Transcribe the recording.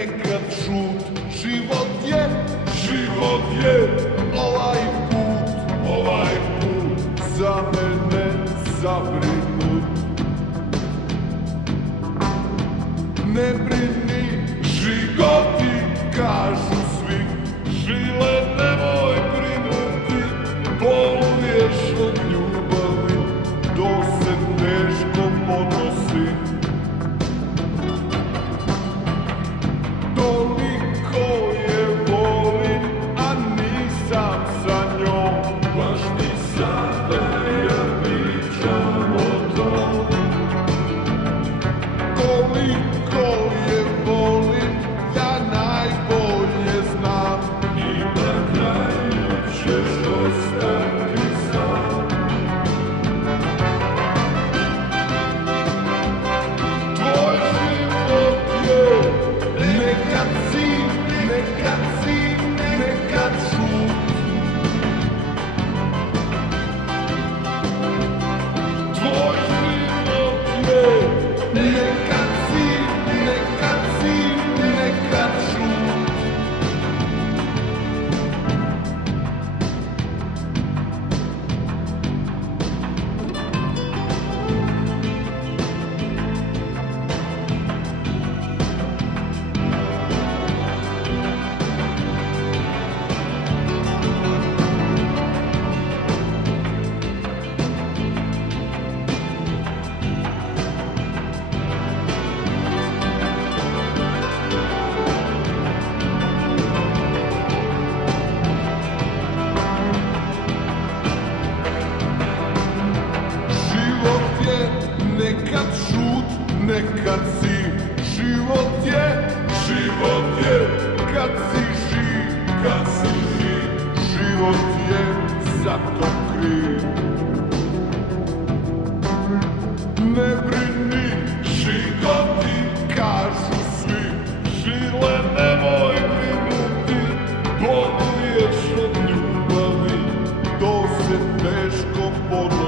nekad šut. Život je ovaj put za mene zabrinut. Ne brini, životi kažu svi, žile nemoj brinuti, boluješ od ljubavi, to se teško podnosi. Toliko je volim, a nisam sa njom, baš nisam da ja pričam o tom. Koliko je volim, ja najbolje znam, i na kraju ćeš ostati sam. Tvoj život je nekad zim, nekad šut. Tvoj život je nekad zim, nekad šut. Život je nekad šut, nekad si. Život je kad si živ. Život je zato kriv. Ne brini, životi kažu svi, žile nemoj brinuti, boluješ od ljubavi, to se teško podnosi.